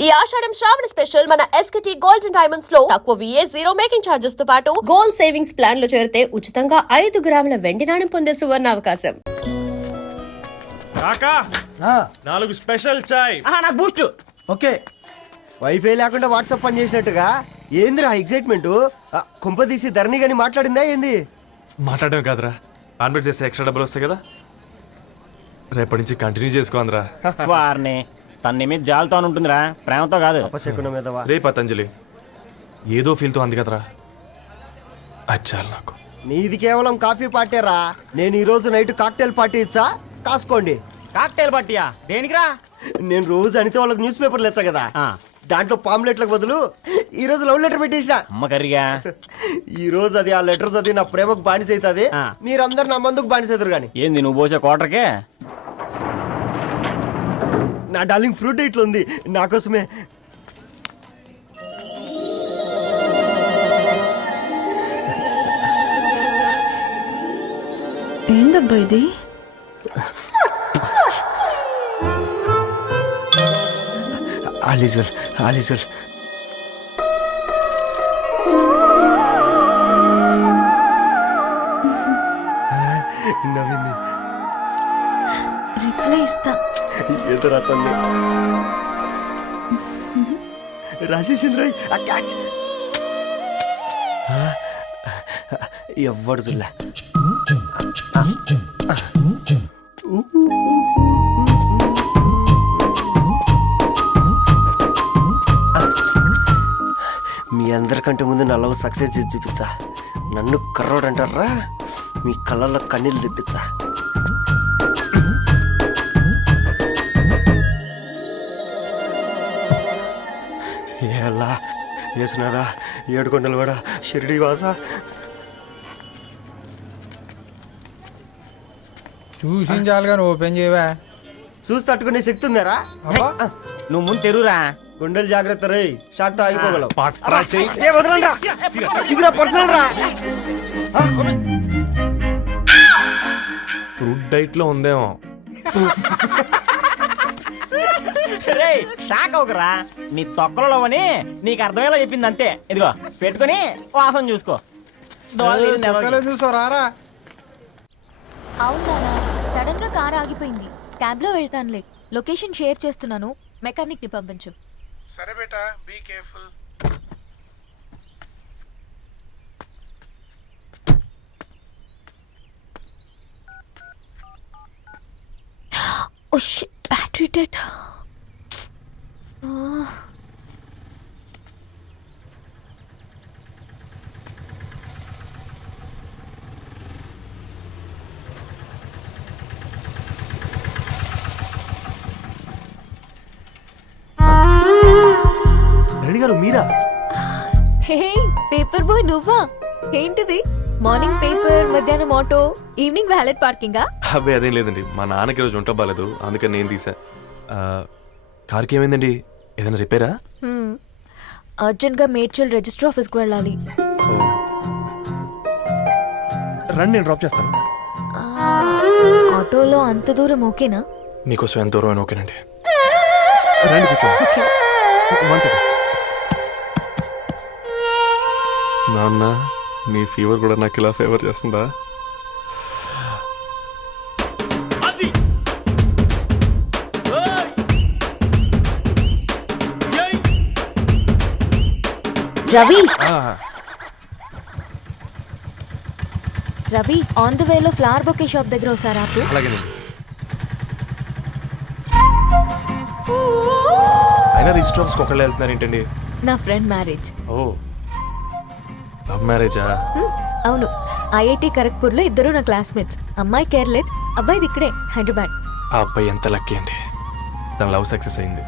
ఈ ఆషాఢం శ్రావణ స్పెషల్ మన SKT gold and diamonds లో తక్కువ VA జీరో మేకింగ్ చార్జెస్ తో పాటు గోల్డ్ సేవింగ్స్ ప్లాన్ లో చేరితే ఉచితంగా 5 గ్రాముల వెండి నాణెం పొందే సువర్ణ అవకాశం. కాకా 4 స్పెషల్ చాయ్. నాకు బూస్ట్. ఓకే, వైఫై లేకుండా వాట్సాప్ పని చేసినట్టుగా ఏందిరా ఎక్సైట్మెంట్? కుంప తీసి ధరణి గాని మాట్లాడిందా ఏంది? మాట్లాడడం కాదురా, కాన్వర్ట్ చేస్తే ఎక్స్ట్రా డబ్బులు వస్తాయి కదా, రేపటి నుంచి కంటిన్యూ చేసుకోందిరా. వారిని తన మీద జాలతో ఉంటుందిరా, ప్రేమతో కాదు. అపశకున మీదవా? రే పతంజలి, ఏదో ఫీల్తో అంది కదరా, అచ్చాలి నాకు. నీది కేవలం కాఫీ పార్టీరా. నేను ఈ రోజు నైట్ కాక్టైల్ పార్టీ ఇచ్చా, కాసుకోండి. కాక్టైల్ పార్టీయా? దేనికిరా? నేను రోజు అనితే వాళ్ళకి న్యూస్ పేపర్లు ఇచ్చా కదా, దాంట్లో పాంప్లెట్లకు బదులు ఈ రోజు లవ్ లెటర్ పెట్టేసిన. అమ్మ కర్రీగా ఈ రోజు అది ఆ లెటర్ చదివి నా ప్రేమకు బానిస అవుతుంది. మీరందరు నా మందుకు బానిస అవుతారు. కానీ ఏంది నువ్వు పోసే క్వార్టర్కే? నా డార్లింగ్ ఫ్రూట్ ఇట్లా ఉంది నా కోసమే. ఏందబ్బా ఇది? All is well, all is well. నవ్వింది. రిప్లై ఇస్తా. ఏదో రాచండి రాజేసింద్ర క్యాచ్. ఎవ్వడు చూడలే. మీ అందరికంటే ముందు నా లవ్ సక్సెస్ చేసి చూపించా. నన్ను కర్రోడు అంటారా, మీ కళ్ళల్లో కన్నీళ్ళు తెప్పించా. ఎలా వేసినారా ఏడుకొండలు కూడా షిరిడి వాస. చూసించాలి కానీ ఓపెన్ చేయవా? చూసి తట్టుకునే శక్తి ఉందారా? నువ్వు ముందు తెరురా. గుండెలు జాగ్రత్త రే, షాక్ తో ఆగిపోగలవు. పట్రా చెయ్యి. ఇది పర్సనల్ రా. ఫ్రూట్ డైట్ లో ఉందేమో. షాక్ అవకరా, నీ తొక్కలలో అని నీకు అర్థమయ్యేలా చెప్పింది అంతే. ఇదిగో పెట్టుకుని వాసన చూసుకో. చూసారా? అవునా, సడన్ గా కార్ ఆగిపోయింది. క్యాబ్ లో వెళ్తానులే. లొకేషన్ షేర్ చేస్తున్నాను, మెకానిక్ ని పంపించు. సరే బేటా, be careful. Oh shit, battery dead. Reddy గారు మీరా? హే, పేపర్ బాయ్ నువ్వా? ఏంటిది? మార్నింగ్ పేపర్, మధ్యాహ్నం ఆటో, ఈవినింగ్ వ్యాలెట్ పార్కింగా? అబ్బాయి అదేం లేదండి, మా నాన్నకి రోజు ఉంట బాగాలేదు, అందుకని నేను తీసా. కార్కి ఏమైందండి? ఏదైనా రిపేరా? అర్జెంట్ గా మేడ్చల్ రిజిస్టర్ ఆఫీస్ కు వెళ్ళాలి. రండి, నేను డ్రాప్ చేస్తాను. ఆటోలో అంత దూరం ఓకేనా? మీకోసం ఎంత దూరం అయినా ఓకేనండి. రండి కూర్చోండి. నాన్న, నీ ఫీవర్ కూడా నాకు ఇలా ఫేవర్ చేస్తుందా? రవి, రవి, ఆన్ ద వేలో ఫ్లవర్ బొకే షాప్ దగ్గర ఒకసారి ఆపు. అలాగేనండి. అయినా రిజిస్టర్ ఆఫీస్కి ఒకళ్ళు వెళ్తున్నారు ఏంటండి? నా ఫ్రెండ్ మ్యారేజ్. ఓ, లవ్ మ్యారేజా? అవును, IIT ఖరగ్పూర్ లో ఇద్దరు నా క్లాస్మేట్స్. అమ్మాయి కేర్లెట్, అబ్బాయిది ఇక్కడే హైదరాబాద్. ఆ అబ్బాయి ఎంత లక్కీ అండి, తన లవ్ సక్సెస్ అయింది.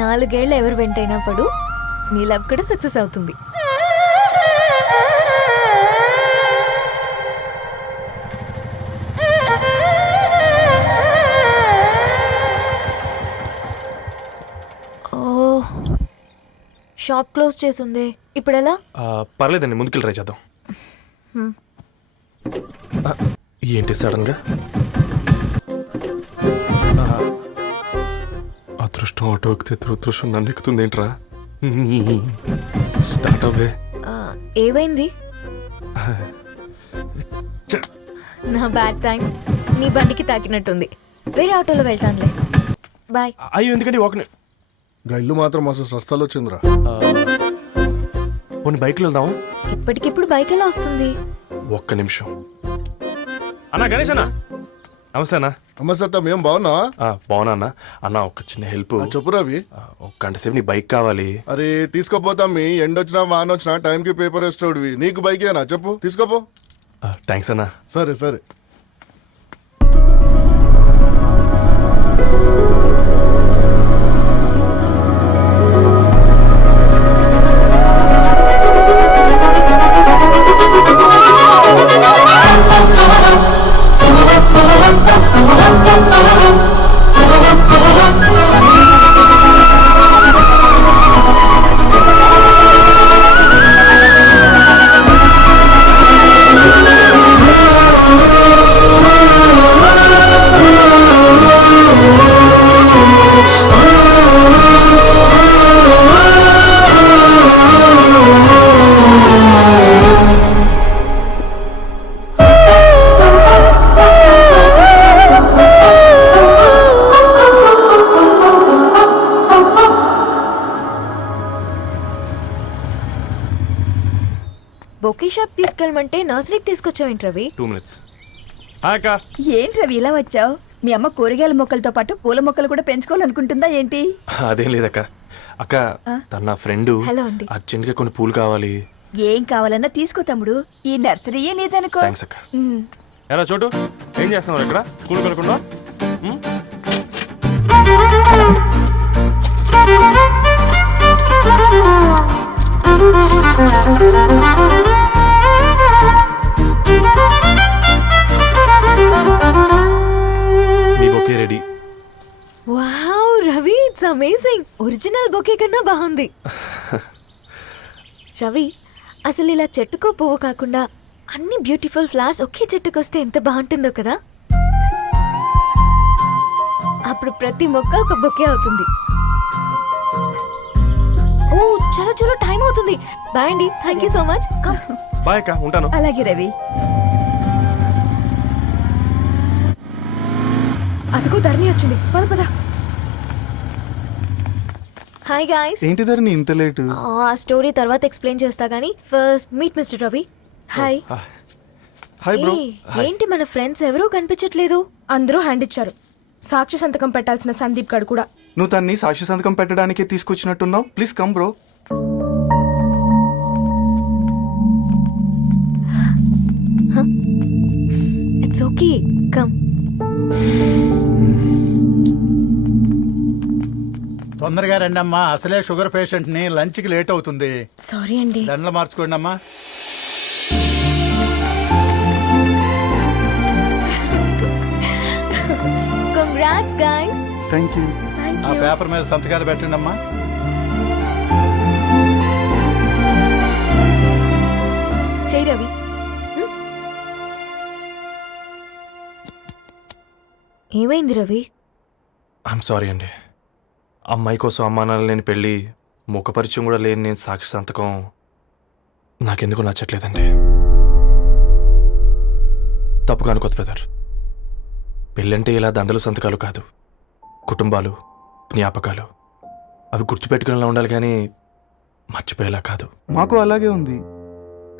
4 ఏళ్ళు ఎవరు వెంటైనా పడు, నీ లవ్ కూడా సక్సెస్ అవుతుంది. షాప్ క్లోజ్ చేసింది, ఇప్పుడు ఎలా? పర్లేదండి, ముందుకెళ్ళి ట్రై చేద్దాం. ఏంటి సడన్ గా? అదృష్టం ఆటో ఎక్కితే దురదృష్టం నన్ను ఎక్కుతుంది ఏంట్రా? స్టార్ట్ అవ్వే. ఏమైంది? నా బ్యాడ్ టైం నీ బండికి తాకినట్టుంది. వేరే ఆటోలో వెళ్తానులే. బాయ్. అయ్యో ఎందుకంటే ఒక గా ఇల్లు మాత్రం అసలు సస్తాలో వచ్చిందిరా. కొన్ని బైక్లో వెళ్దాం. ఇప్పటికిప్పుడు బైక్ ఎలా వస్తుంది? ఒక్క నిమిషం. అన్నా గణేష్ అన్న, నమస్తే అన్న. నమస్తే, ఏం బాగున్నావా? బాగున్నా అన్న. అన్న ఒక చిన్న హెల్ప్. చెప్పు రవి. ఒక గంట సేపు నీ బైక్ కావాలి. అరే తీసుకోపోతాం, మీ ఎండొచ్చినా వాన వచ్చినా టైంకి పేపర్ వేస్తాడువి. నీకు బైకేనా చెప్పు, తీసుకోపో. థ్యాంక్స్ అన్న. సరే సరే. బొకే షాప్ తీసుకెళ్ళమంటే నర్సరీకి తీసుకొచ్చావేంటి రవి? 2 minutes. అక్క ఏంటి రవి ఇలా వచ్చావు? మీ అమ్మ కూరగాయల మొక్కలతో పాటు పూల మొక్కలు కూడా పెంచుకోవాలనుకుంటుందా ఏంటి? అదేం లేదక్క. అక్క తన నా ఫ్రెండ్ హలో అండి. అర్జెంట్ గా కొన్ని పూలు కావాలి. ఏం కావాలన్నా తీసుకో తమ్ముడు, ఈ నర్సరీయే నీదనుకో. థ్యాంక్స్ అక్క. ఎలా చోటు ఏం చేస్తున్నావు ఇక్కడ? స్కూల్ కలకుండా మీ bouquet ready. Wow Ravi, it's amazing. Original bouquet కన్నా బాగుంది. రవి, అసలు ఇలా చెట్టుకో పువ్వు కాకుండా అన్ని బ్యూటిఫుల్ ఫ్లవర్స్ ఒకే చెట్టుకొస్తే ఎంత బాగుంటుందో కదా. అప్పుడు ప్రతి మొక్క ఒక బొకే అవుతుంది. ఓ చలో చలో, టైం అవుతుంది. బాయ్ అండి, thank you so much. Come. Bye అక్క, ఉంటాను. అలాగే రవి. అదిగో ధరణి వచ్చింది, పద పద. Hi guys. ఏంటి ధరణి ఇంత లేటు? ఆ స్టోరీ తర్వాత ఎక్స్ప్లెయిన్ చేస్తా గానీ first meet mister Ravi. Hi. Hi bro. ఏంటి మన ఫ్రెండ్స్ ఎవరూ కనిపించట్లేదు? అందరూ హ్యాండ్ ఇచ్చారు. సాక్షి సంతకం పెట్టాల్సిన సందీప్ గడు కూడా. నువ్వు తన్ని సాక్షి సంతకం పెట్టడానికే తీసుకొచ్చినట్టున్నావు. Please come bro. It's okay, come. తొందరగా రండి అమ్మా, అసలే షుగర్ పేషెంట్ ని, లంచ్ కి లేట్ అవుతుంది. సారీ అండి. దండలు మార్చుకోండి అమ్మా. Congrats guys. Thank you. ఆ పేపర్ మీద సంతకాలు పెట్టండి అమ్మా. చెయ్ రవి. ఏమైంది రవి? ఐఎమ్ సారీ అండి. అమ్మాయి కోసం అమ్మానాలు లేని పెళ్ళి, ముఖపరిచయం కూడా లేని నేను సాక్షి సంతకం నాకెందుకు నచ్చట్లేదండి. తప్పుగా అనుకోదు బ్రదర్. పెళ్ళంటే ఇలా దండలు సంతకాలు కాదు, కుటుంబాలు, జ్ఞాపకాలు. అవి గుర్తుపెట్టుకునేలా ఉండాలి కానీ మర్చిపోయేలా కాదు. మాకు అలాగే ఉంది,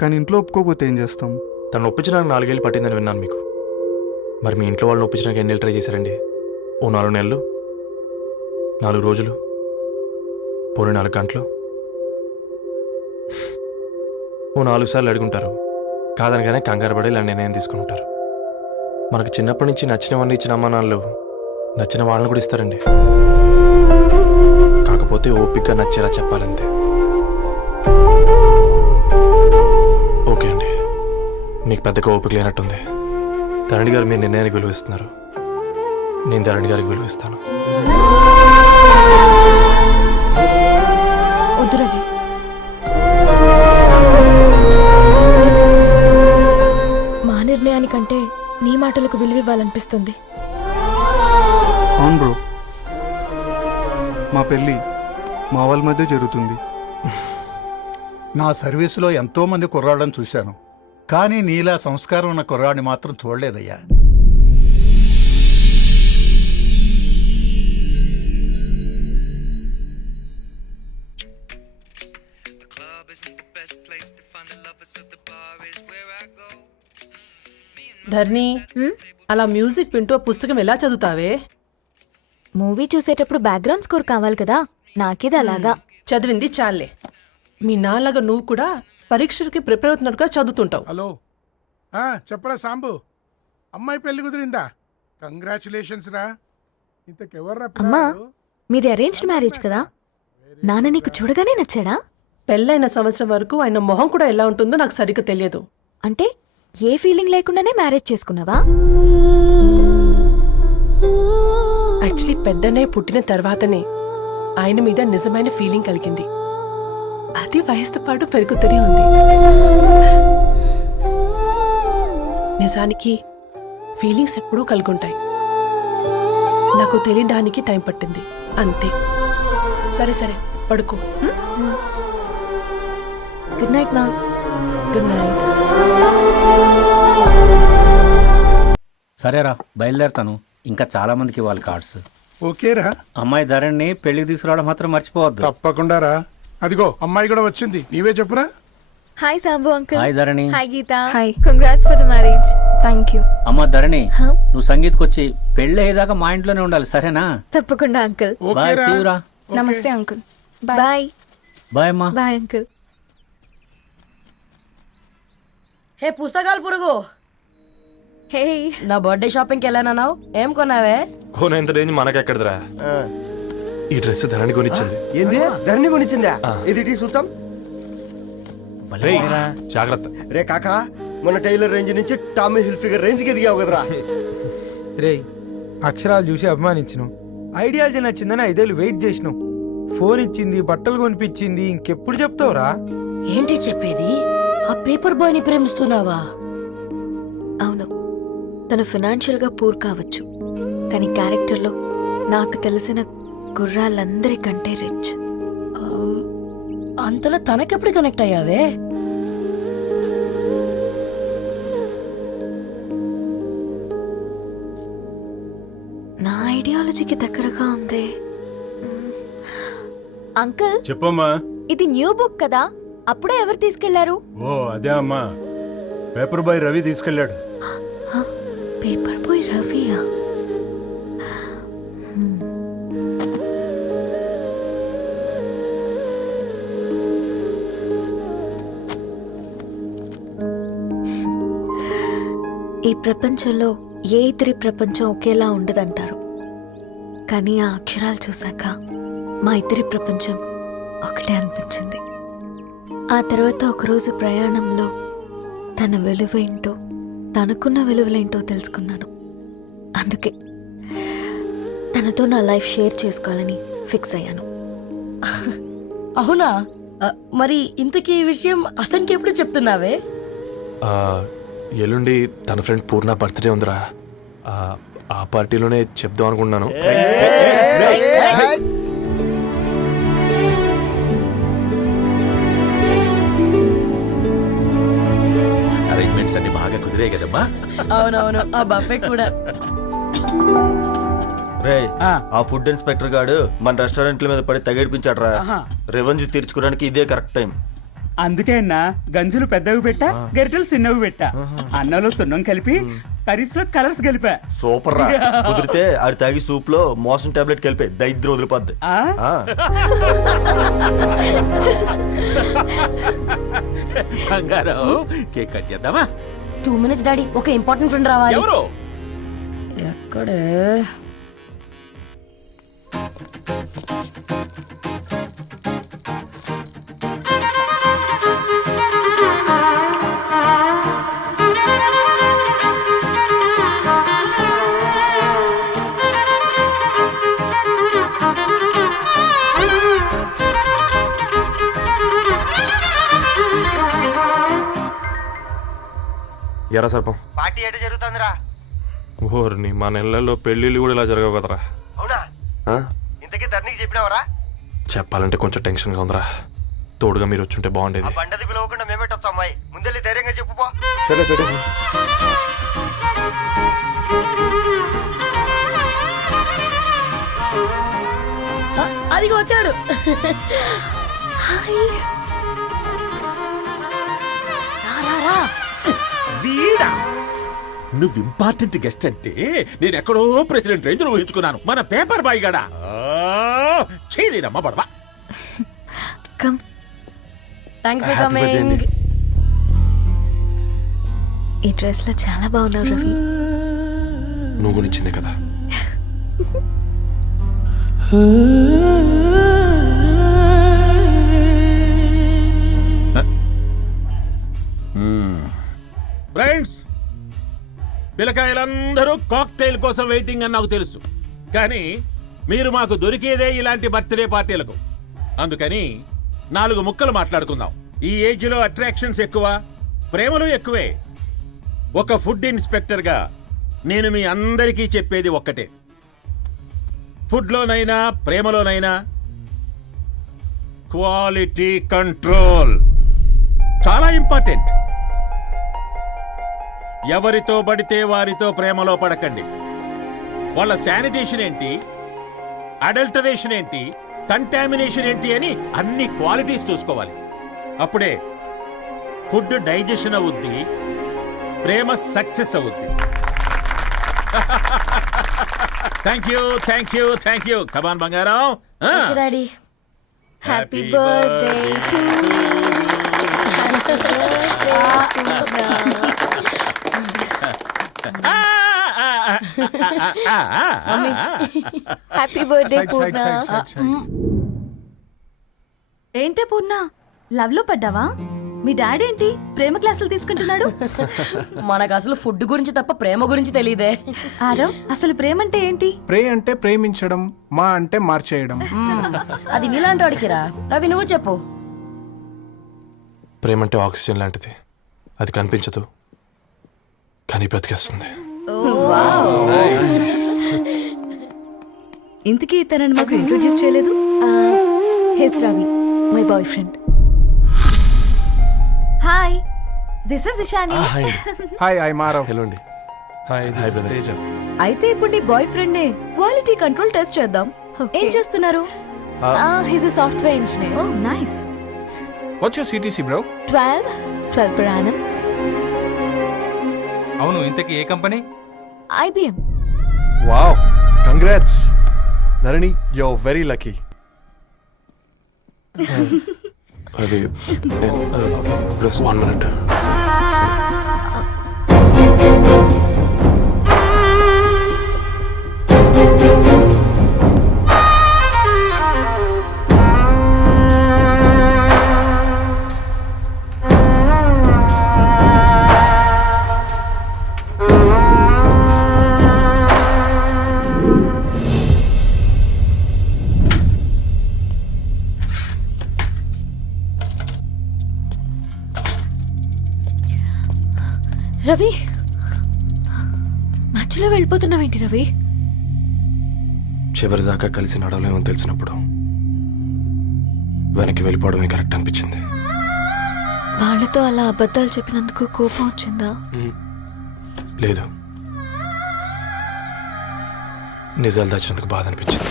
కానీ ఇంట్లో ఒప్పుకోకపోతే ఏం చేస్తాం? తను ఒప్పించడానికి 4 ఏళ్ళు పట్టిందని విన్నాను మీకు. మరి మీ ఇంట్లో వాళ్ళని ఒప్పించడానికి ఎన్ని ఏళ్ళు ట్రై చేశారండి? ఓ 4 నెలలు, 4 రోజులు, పోనీ 4 గంటలు, ఓ 4 సార్లు అడుగుంటారు. కాదనగానే కంగారు పడి ఇలా నిర్ణయం తీసుకుని ఉంటారు. మనకు చిన్నప్పటి నుంచి నచ్చినవన్నీ ఇచ్చిన అమ్మానాళ్ళు నచ్చిన వాళ్ళని కూడా ఇస్తారండి. కాకపోతే ఓపికగా నచ్చేలా చెప్పాలంతే. ఓకే అండి, మీకు పెద్దగా ఓపిక లేనట్టుంది. ధరణి గారు మీ నిర్ణయానికి విలువిస్తున్నారు, నేను ధరణి గారికి విలువిస్తాను. వద్దు రవి. మా నిర్ణయానికంటే నీ మాటలకు విలువివ్వాలనిపిస్తుంది. అవును బ్రో. మా వాళ్ళ మధ్య జరుగుతుంది. నా సర్వీసులో ఎంతో మంది కుర్రాళ్ళని చూశాను, కానీ నీలా సంస్కారం ఉన్న కుర్రాడిని మాత్రం చూడలేదయ్యా. ధర్ని అలా మ్యూజిక్ వింటూ ఆ పుస్తకం ఎలా చదువుతావే? మూవీ చూసేటప్పుడు బ్యాక్గ్రౌండ్ స్కోర్ కావాలి కదా, నాకిది అలాగా. చదివింది చాలే. మీ నాన్నగా నువ్వు కూడా పరీక్షలకి ప్రిపేర్ అవుతున్నట్టుగా చదువుతుంటావు. హలో చెప్పరా సాంబు, అమ్మాయి పెళ్లి కుదిరిందా? కంగ్రాచులేషన్స్ రా. ఇంతకెవర్రా అమ్మా, పిల్లాడు? మీది అరేంజ్డ్ మ్యారేజ్ కదా, నాన్న నీకు చూడగానే నచ్చాడా? పెళ్ళైన సంవత్సరం వరకు ఆయన మొహం కూడా ఎలా ఉంటుందో నాకు సరిగ్గా తెలియదు. అంటే ఏ ఫీలింగ్ లేకుండానే మ్యారేజ్ చేసుకున్నావా? యాక్చువల్లీ పెద్దనే పుట్టిన తర్వాతనే ఆయన మీద నిజమైన ఫీలింగ్ కలిగింది. అది వయసుతో పాటు పెరుగుతూనే ఉంది. నిజానికి ఫీలింగ్స్ ఎప్పుడూ కలుగుంటాయి. నాకు తెలియడానికి టైం పట్టింది అంతే. సరే సరే పడుకో. గుడ్ నైట్ మా. Good night. సరేరా, బయలుదేరుతాను. ఇంకా చాలా మందికి ఇవ్వాలి కార్డ్స్. ఓకేరా, అమ్మాయి ధరణి పెళ్లికి తీసుకురావడం మాత్రం మర్చిపోవద్దు. తప్పకుండా రా. అదిగో అమ్మాయి కూడా వచ్చింది, నీవే చెప్పురా. Hi Sambu uncle. Hi Dharani. Hi Geetha. Hi. Congrats for the marriage. Thank you. అమ్మ ధరణి, నువ్వు సంగీత్కి వచ్చి పెళ్లి అయ్యేదాకా మా ఇంట్లోనే ఉండాలి, సరేనా? తప్పకుండా అంకుల్. బాయ్, ఓకేరా? సీయురా. నమస్తే అంకుల్. బాయ్. బాయ్ అమ్మా. Bye uncle. హే పుస్తకాలు పురుగు, హే నా బర్త్డే షాపింగ్కి వెళ్ళానన్నావు, ఏం కొన్నావే? కోనేంత రేంజ్ మనకెక్కడదిరా. ఈ డ్రెస్ ధరణి కొనిచ్చింది. ఏంది ధరణి కొనిచ్చిందా? ఇది టీ సూచం. రేయ్, జాగ్రత్త. రే కాకా, మన టైలర్ రేంజ్ నుంచి టామీ హిల్ఫిగర్ రేంజ్ కి ఎదిగావు కదరా. రే, అక్షరాలు చూసి అభిమానించను, ఐడియాలజీ నచ్చిందని 5 ఏళ్ళు వెయిట్ చేసినావు. ఫోన్ ఇచ్చింది, బట్టలు కొనిపించింది, ఇంకెప్పుడు చెప్తావురా? ఏంటి చెప్పేది? ఆ పేపర్ బాయ్ ని ప్రేమిస్తున్నావా? అవును, తను ఫినాన్షియల్గా పూర్ కావచ్చు, కానీ క్యారెక్టర్లో నాకు తెలిసిన గుర్రాలందరికంటే రిచ్. అంతలా తనకెప్పుడు కనెక్ట్ అయ్యావే? నా ఐడియాలజీకి దగ్గరగా ఉంది. అంకుల్ చెప్పమ్మా. ఇది న్యూ బుక్ కదా, అప్పుడే ఎవరు తీసుకెళ్లారు? ఓ అదే అమ్మా, పేపర్ బాయ్ రవి తీసుకెళ్ళాడు. పేపర్ బాయ్ రవియా? ఈ ప్రపంచంలో ఏ ఇద్దరి ప్రపంచం ఒకేలా ఉండదంటారు, కానీ ఆ అక్షరాలు చూశాక మా ఇద్దరి ప్రపంచం ఒకటే అనిపించింది. ఆ తర్వాత ఒకరోజు ప్రయాణంలో తన విలువేంటో, తనకున్న విలువలేంటో తెలుసుకున్నాను. అందుకే తనతో నా లైఫ్ షేర్ చేసుకోవాలని ఫిక్స్ అయ్యాను. అవునా? మరి ఇంతకీ ఈ విషయం అతనికి ఎప్పుడు చెప్తున్నావే? ఎల్లుండి తన ఫ్రెండ్ పూర్ణ బర్త్డే ఉందిరా. ఆ పార్టీలోనే చెప్దాం అనుకుంటున్నాను. అరేంజ్మెంట్స్ అన్ని బాగా కుదిరే కదమ్మా. అవునవును, ఆ బఫే కూడా. రే, ఆ ఫుడ్ ఇన్స్పెక్టర్ గాడు మన రెస్టారెంట్ల మీద పడి తగేడిపించాడ్రా. రెవెన్యూ తీర్చుకోవడానికి ఇదే కరెక్ట్ టైం. అందుకే అన్న గంజులు పెద్దవి పెట్టా, గరిటెలు చిన్నవి పెట్టా. అన్నంలో సున్నం కలిపి, కర్రీస్లో కలర్స్ కలిపా. సూపర్ రా. కుదిరితే ఆడి తాగి సూప్ లో మోషన్ టాబ్లెట్ కలిపి దైద్రం వదిలిపోద్ది. కేక్ కట్ చేద్దామా? 2 minutes డాడీ, ఒక ఇంపార్టెంట్ ఫ్రెండ్ రావాలి. ఎవరు? ఎక్కడే? ఎరా సర్పం, పార్టీ ఎట జరుగుతుందిరా? ఓర్ని మా నెలల్లో పెళ్ళిళ్ళు కూడా ఇలా జరగవు కదరా. అవునా? ఇంతకీ ధరణికి చెప్పినావరా? చెప్పాలంటే కొంచెం టెన్షన్గా ఉందిరా. తోడుగా మీరు వచ్చుంటే బాగుండేది. బండది పిలవకుండా మేమేటొచ్చు అమ్మాయి, ముందెళ్ళి ధైర్యంగా చెప్పుపో. సరే సరే. అదిగో వచ్చాడు. వీడా నువ్వు ఇంపార్టెంట్ గెస్ట్ అంటే నేను ఎక్కడో ప్రెసిడెంట్ రేంజ్ ఊహించుకున్నాను. మన పేపర్ బాయ్ గడా చేయలేనమ్మా బడవా. Come. Thanks for Happy birthday coming. అండి. ఈ డ్రెస్ లో చాలా బాగున్నావు రవి. నువ్వు గురించిందే కదా. ఫ్రెండ్స్, పిల్లకాయలందరూ కాక్టైల్ కోసం వెయిటింగ్ అని నాకు తెలుసు. కానీ మీరు మాకు దొరికేదే ఇలాంటి బర్త్డే పార్టీలకు. అందుకని 4 ముక్కలు మాట్లాడుకుందాం. ఈ ఏజ్ లో అట్రాక్షన్స్ ఎక్కువ, ప్రేమలు ఎక్కువే. ఒక ఫుడ్ ఇన్స్పెక్టర్ గా నేను మీ అందరికీ చెప్పేది ఒక్కటే, ఫుడ్లోనైనా ప్రేమలోనైనా క్వాలిటీ కంట్రోల్ చాలా ఇంపార్టెంట్. ఎవరితో పడితే వారితో ప్రేమలో పడకండి. వాళ్ళ శానిటేషన్ ఏంటి, అడల్టరేషన్ ఏంటి, కంటామినేషన్ ఏంటి అని అన్ని క్వాలిటీస్ చూసుకోవాలి. అప్పుడే ఫుడ్ డైజెషన్ అవుద్ది, ప్రేమ సక్సెస్ అవుద్ది. Thank you thank you thank you. Come on బంగారం. Daddy. Happy birthday to happy birthday Purna. ఏంటే పూర్ణ, లవ్ లో పడ్డావా? మీ డాడీ ఏంటి ప్రేమ క్లాసులు తీసుకుంటున్నాడు? మనకు అసలు ఫుడ్ గురించి తప్ప ప్రేమ గురించి తెలియదే. ఆరవ్, అసలు ప్రేమ అంటే ఏంటి? ప్రే అంటే ప్రేమించడం, మా అంటే మార్చేయడం. అది నీలాంటి వాడికిరా. రవి నువ్వు చెప్పు. ప్రేమ అంటే ఆక్సిజన్ లాంటిది. అది కనిపించదు కానీ బ్రతికేస్తుంది. ఇంతకీ తనని మాకు ఇంట్రొడ్యూస్ చేయలేదు. He's Ravi, my boyfriend. Hi, this is Ishani. Hi, I Maarav. Hello అండి. హాయ్ తేజ. అయితే ఇప్పుడు నీ బాయ్ ఫ్రెండ్ నే క్వాలిటీ కంట్రోల్ టెస్ట్ చేద్దాం. ఏం చేస్తున్నారు? He's a software engineer. Oh nice. What's your CTC bro? 12 per annum. అవును, ఇంతకీ ఏ company? IBM. Wow, congrats Narani, you are very lucky. అది ప్లస్ 1 minute. రవి, మధ్యలో వెళ్ళిపోతున్నావేంటి రవి? చివరిదాకా కలిసి నడవలేమని తెలిసినప్పుడు వెనక్కి వెళ్ళిపోవడమే కరెక్ట్ అనిపించింది. వాళ్ళతో అలా అబద్ధాలు చెప్పినందుకు కోపం వచ్చిందా? లేదు, నిజాలు దాచినందుకు బాధ అనిపించింది.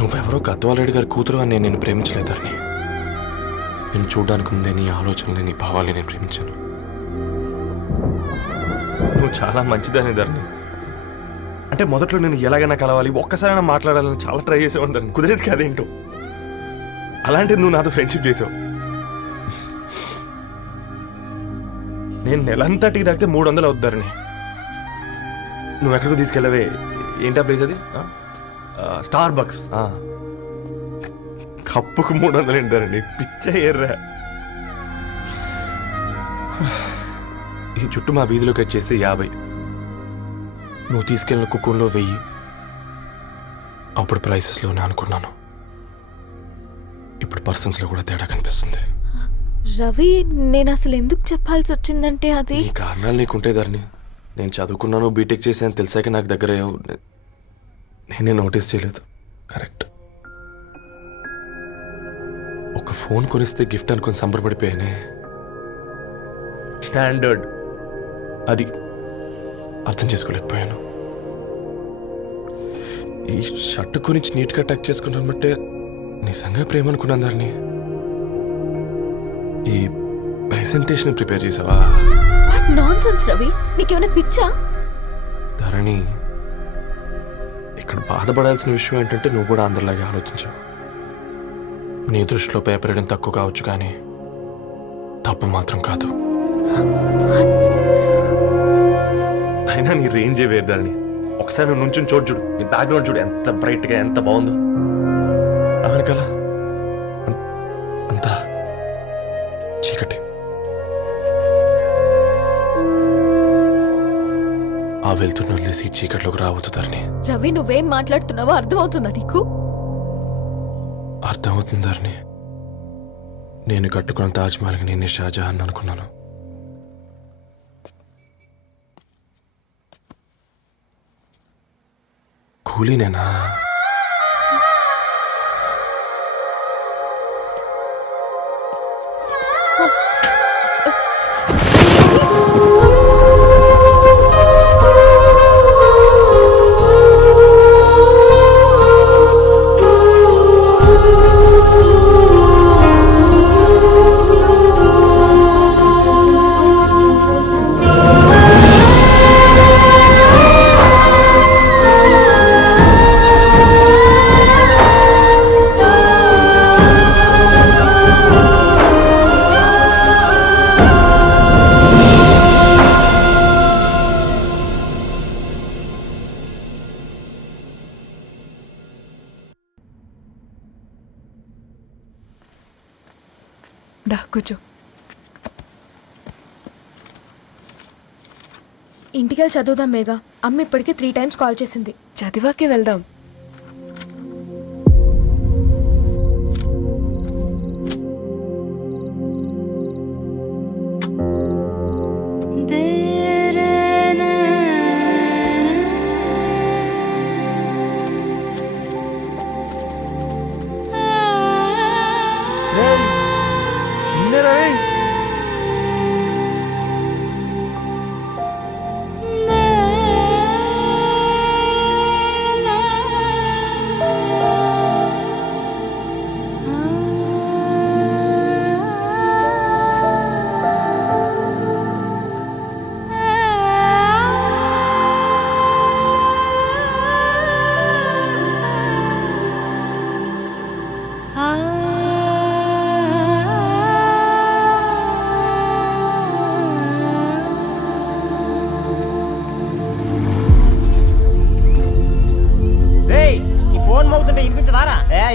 నువ్వెవరో గద్వాలరెడ్డి గారి కూతురు అని నేను నిన్ను ప్రేమించలేదని. నేను చూడడానికి ముందే నీ ఆలోచనలు, నీ భావాలని నేను ప్రేమించాను. నువ్వు చాలా మంచిదని ధరణి. అంటే మొదట్లో నేను ఎలాగైనా కలవాలి, ఒక్కసారైనా మాట్లాడాలని చాలా ట్రై చేసేవాడిని. కుదిరేది కాదేంటో. అలాంటిది నువ్వు నాతో ఫ్రెండ్షిప్ చేసావు. నేను నెలంతటికి తాగితే 300 అవుతారని. నువ్వు ఎక్కడికి తీసుకెళ్ళవే? ఏంటా ప్లేస్ అది? Star bucks. కప్పుకు 300 ఏంటారండి, పిచ్చ ఎర్రా. ఈ చుట్టూ మా వీధిలో కట్ చేస్తే 50. నువ్వు తీసుకెళ్ళిన కుక్కర్లో 1000. అప్పుడు ప్రైసెస్లోనే అనుకున్నాను, ఇప్పుడు పర్సన్స్లో కూడా తేడా కనిపిస్తుంది. రవి, నేను అసలు ఎందుకు చెప్పాల్సి వచ్చిందంటే అది నీ కారణాలు నీకుంటే ధరణి. నేను చదువుకున్నాను, బీటెక్ చేశాను తెలిసాక నాకు దగ్గర నేనే నోటీస్ చేయలేదు. కరెక్ట్. ఫోన్ కొనిస్తే గిఫ్ట్ అనుకుని సంబరపడిపోయానే. స్టాండర్డ్ అది అర్థం చేసుకోలేకపోయాను. ఈ షర్ట్ గురించి నీట్గా టక్ చేసుకున్నామంటే నిజంగా ప్రేమ అనుకున్నాను దాన్ని. ఈ ప్రెజెంటేషన్ ప్రిపేర్ చేసావా? నాన్సెన్స్ రవి, నీకేమైనా పిచ్చా? ధరణి, ఇక్కడ బాధపడాల్సిన విషయం ఏంటంటే నువ్వు కూడా అందరిలాగే ఆలోచించావు. నీ దృష్టిలో పేపర్ వేయడం తక్కువ కావచ్చు, కానీ తప్పు మాత్రం కాదు. అయినా నీ రేంజే వేరు ధరణి. ఒకసారి నువ్వు నుంచుని చూడు, నీ బ్యాక్గ్రౌండ్ చూడు ఎంత బ్రైట్గా, ఎంత బాగుందో. వెనకాల అంతా చీకటి. ఆ వెళ్తున్న వదిలేసి చీకట్లోకి రాబోతుందని. రవి, నువ్వేం మాట్లాడుతున్నావో అర్థమవుతుందా నీకు? అర్థమవుతుందని నేను కట్టుకున్న తాజ్మహల్కి నేనే షాజహాన్ అనుకున్నాను. కూలీనేనా? దా కూర్చో. ఇంటికెళ్ళి చదువుదాం మేఘా. అమ్మ ఇప్పటికే 3 times కాల్ చేసింది. చదివాకే వెళ్దాం.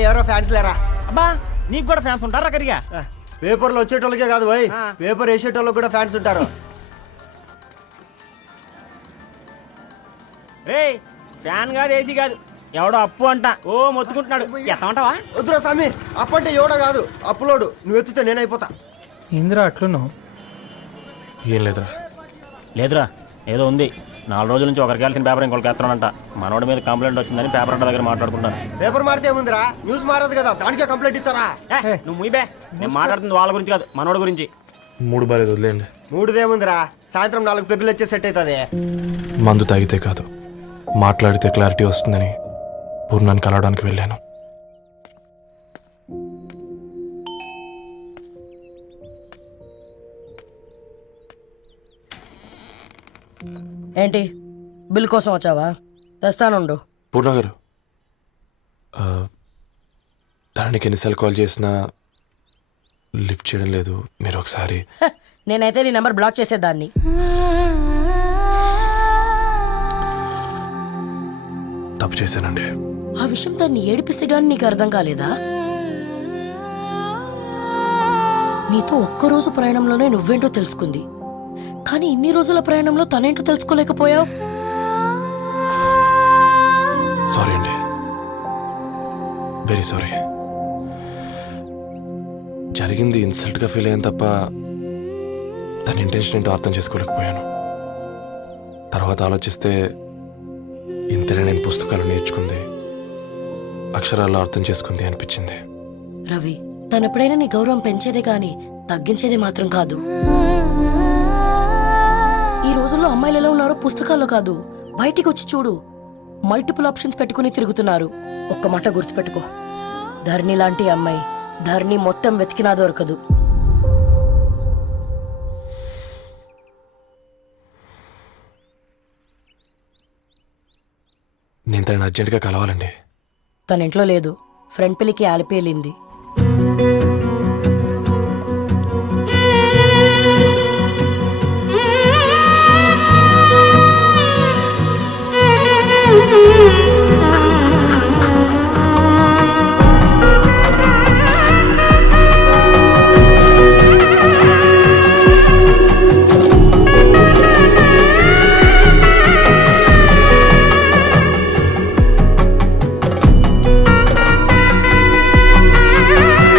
ఎవరో ఫ్యాన్స్ లేరా? అబ్బా, నీకు కూడా ఫ్యాన్స్ ఉంటారా? కరిగా పేపర్లో వచ్చేటోళ్ళకే కాదు పోయి, పేపర్ వేసేటోళ్ళకి కూడా ఫ్యాన్స్ ఉంటారు. రేయ్, ఫ్యాన్ కాదు, ఏసీ కాదు, ఎవడో అప్పు అంట ఓ మొత్తుకుంటున్నాడు. ఎత్తమంటావా? వద్దురా స్వామి, అప్పు అంటే ఎవడో కాదు, అప్పులోడు. నువ్వు ఎత్తుతే నేనైపోతా. ఏంద్రా అట్లున్నావు? ఏం లేదురా. లేదురా, ఏదో ఉంది. 4 రోజుల నుంచి ఒకరికి వెళ్ళిన పేపర్ ఇంకొకరికి ఎత్తనంట. మనోడి మీద కంప్లైంట్ వచ్చిందని పేపర్ అంట దగ్గర మాట్లాడుకుంటాను. పేపర్ మారితే ఏముందిరా, న్యూస్ మారదు కదా, దానికే కంప్లైంట్ ఇచ్చారా? నువ్వు ముయ్యబే, నేను మాట్లాడుతుంది వాళ్ళ గురించి కాదు, మనోడి గురించి. 3 బాలేదు, వదిలేండి. 3దేముందిరా, సాయంత్రం 4 పెగ్గులు వచ్చే సెట్ అవుతుంది. మందు తాగితే కాదు, మాట్లాడితే క్లారిటీ వస్తుందని పూర్ణాన్ని కలవడానికి వెళ్ళాను. ఏంటి, బిల్ కోసం వచ్చావా? తెస్తానుండు. పూర్ణ గారు, దానికి ఎన్నిసార్లు కాల్ చేసినా లిఫ్ట్ చేయడం లేదు. మీరు ఒకసారి. నేనైతే నీ నెంబర్ బ్లాక్ చేసేదాన్ని. తప్పు చేశానండి. ఆ విషయం దాన్ని ఏడిపిస్తే గానీ నీకు అర్థం కాలేదా? నీతో ఒక్కరోజు ప్రయాణంలోనే నువ్వేంటో తెలుసుకుంది, కానీ ఇన్ని రోజుల ప్రయాణంలో తనేంటో తెలుసుకోలేకపోయావు. సారీ అండి, వెరీ సారీ. జరిగింది ఇన్సల్ట్గా ఫీల్ అయ్యాను తప్ప తన ఇంటెన్షన్ ఏంటో అర్థం చేసుకోలేకపోయాను. తర్వాత ఆలోచిస్తే ఇంతనే నేను పుస్తకాలు నేర్చుకుంది, అక్షరాల్లో అర్థం చేసుకుంది అనిపించింది. రవి, తనెప్పుడైనా నీ గౌరవం పెంచేదే గాని తగ్గించేదే మాత్రం కాదు. ఈ రోజుల్లో అమ్మాయిలు ఎలా ఉన్నారో పుస్తకాల్లో కాదు, బయటికి వచ్చి చూడు. మల్టిపుల్ ఆప్షన్స్ పెట్టుకుని తిరుగుతున్నారు. ఒక్క మాట గుర్తుపెట్టుకో, ధరణి లాంటి అమ్మాయి ధరణి మొత్తం వెతికినా దొరకదు. నేను తనని అర్జెంటుగా కలవాలండి. తన ఇంట్లో లేదు, ఫ్రెండ్ పెళ్లికి ఆలిపి వెళ్ళింది.